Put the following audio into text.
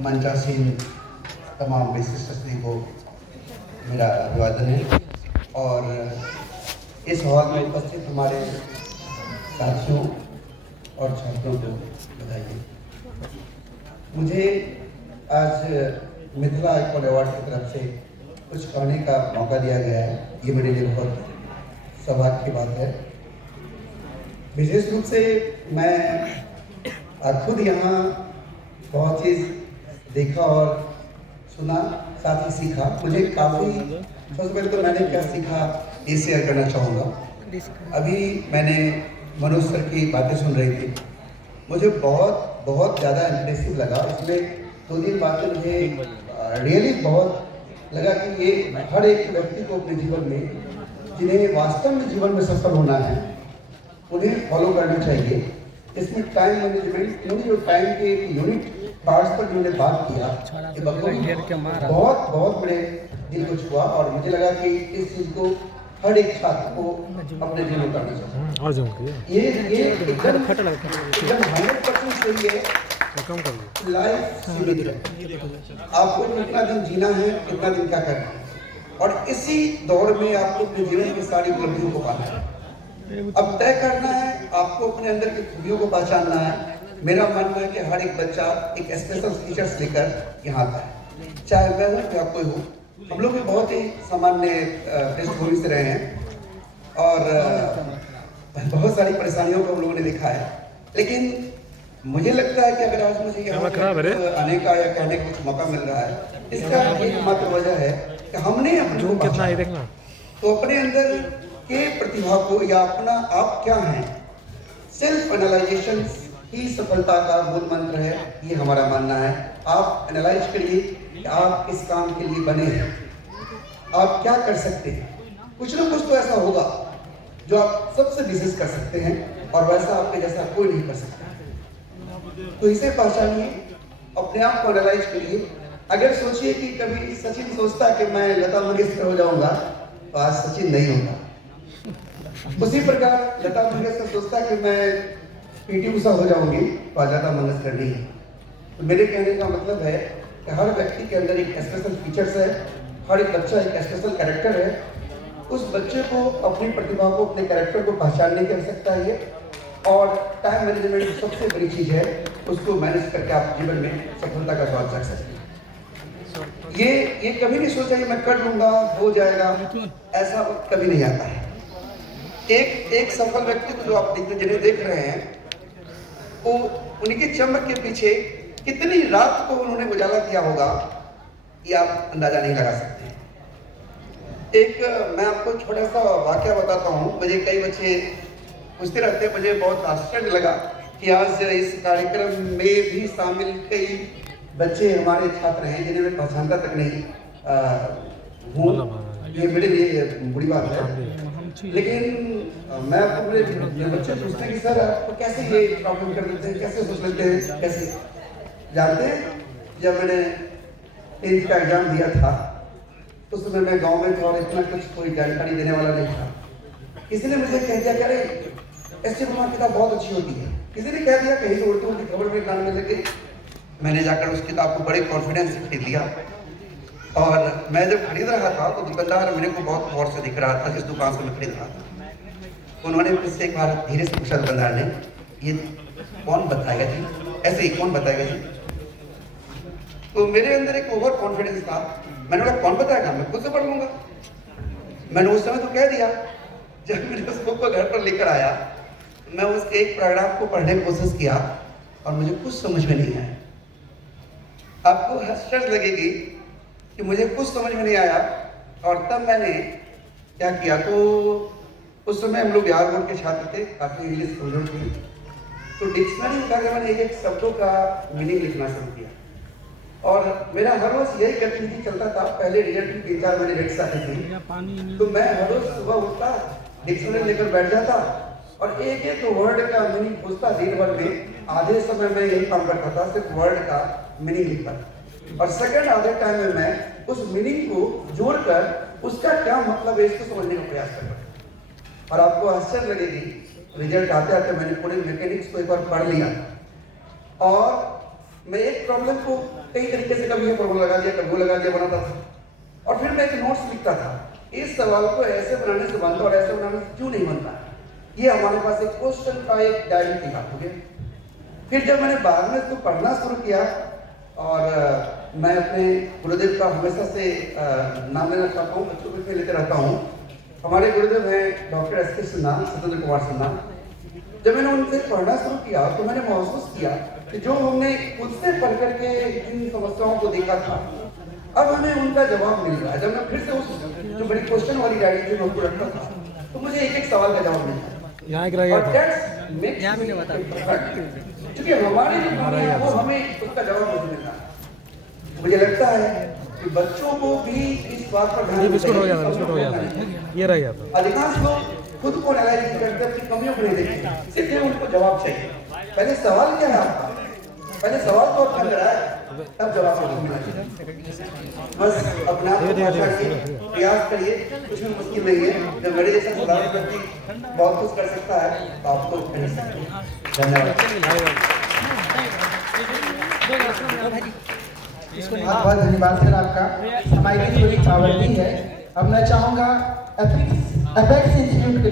मंचासीन तमाम विशिष्ट हस्ती को मेरा अभिवादन है और इस हॉल में उपस्थित हमारे साथियों और छात्रों को बधाई। मुझे आज मिथिला आइकॉन अवार्ड की तरफ से कुछ कहने का मौका दिया गया है, ये मेरे लिए बहुत सौभाग्य की बात है। विशेष रूप से मैं खुद यहाँ बहुत चीज़ देखा और सुना, साथ ही सीखा। मुझे काफ़ी, सबसे पहले तो मैंने क्या सीखा ये शेयर करना चाहूँगा। अभी मैंने मनोज सर की बातें सुन रही थी, मुझे बहुत ज़्यादा इंटरेस्टिंग लगा। इसमें 2-3 बातें मुझे रियली बहुत लगा कि ये हर एक व्यक्ति को अपने जीवन में, जिन्हें वास्तव में जीवन में सफल होना है, उन्हें फॉलो करना चाहिए। इसमें टाइम मैनेजमेंट, क्योंकि जो टाइम के यूनिट पार्ट्स पर जिन्होंने बात किया, ये बहुत बड़े दिल को छुआ और मुझे लगा कि इस चीज़ को हर एक छात्र को अपने जीवन में करना चाहिए। ये एकदम 100% सही है। लाइफ सीमित है, आपको कितना दिन जीना है, कितना दिन क्या करना है, और इसी दौड़ में आपको अपने जीवन की सारी उपलब्धियों को पाना है। अब तय करना है आपको अपने अंदर की खूबियों को पहचानना है। मेरा मानना है कि हर एक बच्चा एक स्पेशल फीचर्स लेकर यहाँ आता है, चाहे मैं हूँ या कोई हो। हम लोग भी बहुत ही सामान्य पृष्ठभूमि से रहे हैं और बहुत सारी परेशानियों को हम लोगों ने देखा है, लेकिन मुझे लगता है कि अगर आज मुझे यहाँ आने का या कहने का कुछ मौका मिल रहा है, इसका एकमात्र वजह है कि हमने तो अपने अंदर के प्रतिभा को या अपना आप क्या हैं, सेल्फ एनालाइजेशन ही सफलता का मूल मंत्र है, ये हमारा मानना है। आप एनालाइज करिए कि आप किस काम के लिए बने हैं, आप क्या कर सकते हैं। कुछ ना कुछ तो ऐसा होगा जो आप सबसे विशेष कर सकते हैं और वैसा आपके जैसा कोई नहीं कर सकता। तो इसे पहचानिए, अपने आप को एनालाइज करिए। अगर सोचिए कि कभी सचिन सोचता कि मैं लता मंगेशकर हो जाऊंगा, तो आज सचिन नहीं होगा। उसी प्रकार लता मंगेशकर सोचता कि मैं पीटी उषा हो जाऊंगी, तो आज लता मंगेशकर नहीं है। तो मेरे कहने का मतलब है कि हर व्यक्ति के अंदर एक स्पेशल फीचर्स है, हर एक बच्चा एक स्पेशल कैरेक्टर है। उस बच्चे को अपनी प्रतिभा को, अपने कैरेक्टर को पहचानने की आवश्यकता है और टाइम मैनेजमेंट सबसे बड़ी चीज़ है, उसको मैनेज करके आप जीवन में सफलता का स्वाद चख सकते हैं। ये कभी नहीं सोचा कि मैं कर लूँगा, हो जाएगा, ऐसा वक्त कभी नहीं आता है। एक सफल व्यक्ति को जो आप जिन्हें देख रहे हैं, वो उनकी चमक के पीछे कितनी रात को उन्होंने उजाला किया होगा, ये आप अंदाजा नहीं लगा सकते। मैं आपको छोटा सा वाकया बताता हूँ। मुझे कई बच्चे पूछते रहते हैं, मुझे बहुत आश्चर्य लगा कि आज इस कार्यक्रम में भी शामिल कई बच्चे हमारे छात्र हैं जिन्हें मैं पहचानता तक नहीं हूँ। ये मेरे लिए बुरी बात है, लेकिन मैं आपको मेरे बच्चे पूछते हैं कि सर आपको कैसे ये प्रॉब्लम कर लेते हैं, कैसे सोच लेते हैं, कैसे जानते हैं। जब मैंने 10th का एग्जाम दिया था, उस समय मैं गाँव में था और इतना कुछ कोई जानकारी देने वाला नहीं था। किसी ने मुझे कह दिया, अरे एस.टी. बर्मा की किताब बहुत अच्छी होती है। किसी ने कह दिया, कहीं से उल्टी उल्टी खबर में कान में लगे। मैंने जाकर उस किताब को बड़े कॉन्फिडेंस से खरीद लिया और मैं जब खरीद रहा था तो दुकानदार मेरे को बहुत गौर से दिख रहा था, जिस दुकान से मैं खरीद रहा था। उन्होंने मुझसे एक बार धीरे से पूछा दुकानदार ने, ये कौन बताएगा जी, ऐसे ही कौन बताएगा जी। तो मेरे अंदर एक ओवर कॉन्फिडेंस था। मैंने बोला कौन बताएगा, मैं खुद से पढ़ लूँगा। मैंने उस समय तो कह दिया। जब मैंने उस बुक को घर पर लेकर आया, मैं उस एक पैराग्राफ को पढ़ने की कोशिश किया और मुझे कुछ समझ में नहीं आया। आपको हर्ष लगेगी कि मुझे कुछ समझ में नहीं आया। और तब मैंने क्या किया, तो उस समय हम लोग बिहार बोर्ड के छात्र थे, काफ़ी इंग्लिश कमजोर थी, तो डिक्शनरी उठाकर मैंने एक शब्दों का मीनिंग लिखना शुरू किया और मेरा हर रोज यही गतिविधि चलता था। पहले रिजल्ट की 3-4 महीने रेट्स आते थे, तो मैं हर रोज सुबह उठता, डिक्शनरी लेकर बैठ जाता और एक एक वर्ड का मीनिंग पूछता। दिन भर में आधे समय में यही काम करता था, सिर्फ वर्ड का मीनिंग लिखता, और सेकंड आधे टाइम में मैं उस मीनिंग को जोड़कर उसका क्या मतलब है इसको समझने का प्रयास करता। और आपको आश्चर्य लगेगी, रिजल्ट आते आते मैंने पूरे मैकेनिक्स को एक बार पढ़ लिया और मैं एक प्रॉब्लम को कई तरीके से कभी ये फॉर्मूला लगा दिया, कभी वो लगा दिया, बनाता था। और फिर मैं एक नोट्स लिखता था, इस सवाल को ऐसे बनाने से बनता और ऐसे बनाने से क्यों नहीं बनता। ये हमारे पास एक क्वेश्चन का एक डायरी थी बात हो गया। फिर जब मैंने बाद में इसको पढ़ना शुरू किया और मैं अपने गुरुदेव का हमेशा से नाम लेना चाहता हूँ, बच्चों को लेते रहता हूँ। हमारे गुरुदेव हैं डॉक्टर एस.के. सिन्हा, सत्येंद्र कुमार सिन्हा। जब मैंने उनसे पढ़ना शुरू किया तो मैंने महसूस किया कि जो हमने खुद से पढ़ करके इन समस्याओं को देखा था, अब हमें उनका जवाब मिल रहा है। जब मैं फिर से उस जो बड़ी क्वेश्चन वाली डायरी थी मैं रखता था, तो मुझे एक एक सवाल का जवाब मिलता। क्योंकि हमारे जो दुनिया वो हमें उसका जवाब नहीं मिलता। मुझे लगता है कि बच्चों को भी इस बात पर ध्यान ये रह गया था। अधिकांश लोग खुद को एनालाइज करते अपनी कमियों को नहीं देखते, सिर्फ उनको जवाब चाहिए। पहले सवाल क्या है आपका, पहले सवाल तो आपका अंदर है, तब जवाब आपको मिलना चाहिए। बस अपना प्रयास करिए, कुछ भी मुश्किल नहीं है। जब मेरे जैसा सलाह व्यक्ति बहुत कुछ कर सकता है तो आपको कर सकते हैं। धन्यवाद। बहुत धन्यवाद सर आपका, हमारी थोड़ी आवृत्ति है। अब मैं चाहूँगा एपेक्स इंस्टीट्यूट के